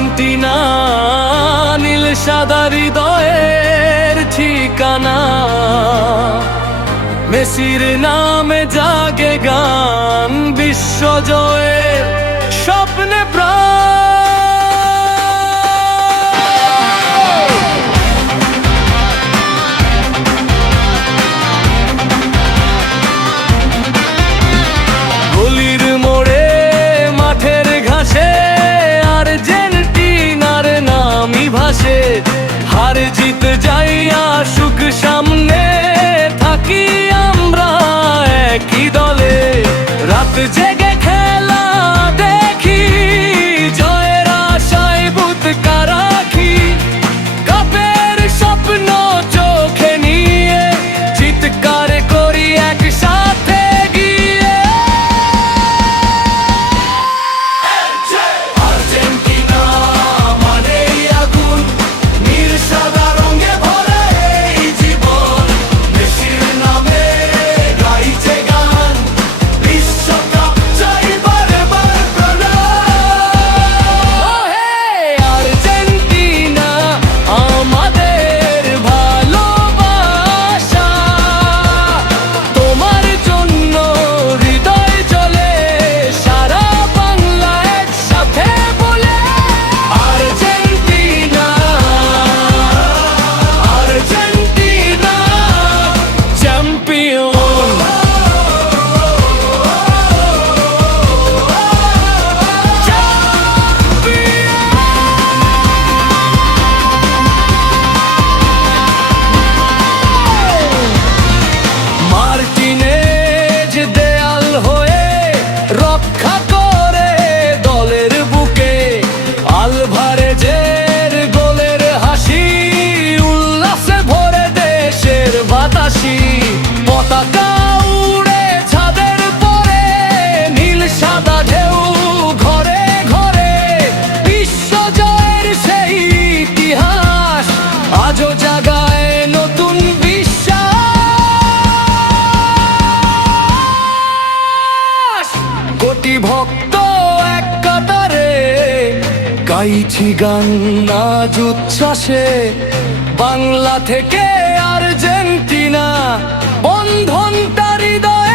Argentina নীল সাদা হৃদয়ের ঠিকানা, মেসির নামে জাগে গান, বিশ্বজয়ের স্বপ্নে প্রাণ। গলির মোড়ে মাঠের ঘাসে আর্জেন্টিনার নামই ভাসে, হার জিত যাইয়া সুখ সামনে থাকি আমরা একই দলে। রাত জেগে খেলা দেখি, জয়ের আশায় বুট রাখি, কাপের স্বপ্ন চোখে নিয়ে চিৎকার করি একসাথে গিয়ে। আর্জেন্টিনা মানেই আগুন, নীল সাদা রঙে ভরা এই জীবন, মেসির নামে গাইছে গান, বিশ্বকাপ চাই বারে বার প্রাণ। আর্জেন্টিনা আমাদের ভালোবাসা, তোমার জন্য হৃদয় জ্বলে সারা বাংলা একসাথে বলে। Argentina Argentina champion. মার্টিনেজ দেয়াল হয়ে রক্ষা করে দলের বুকে, আলভারেজের গোলের হাসি উল্লাসে ভরে দেশের বাতাসি। পতাকা উড়ে ছাদের পরে, নীল সাদা ঢেউ ঘরে ঘরে, বিশ্বজয়ের সেই ইতিহাস আজও জাগায় নতুন বিশ্বাস। কোটি ভক্ত এক কাতারে গাইছি গান আজ উচ্ছ্বাসে, বাংলা থেকে আর্জেন্টিনা বন্ধনটা হৃদয়ে।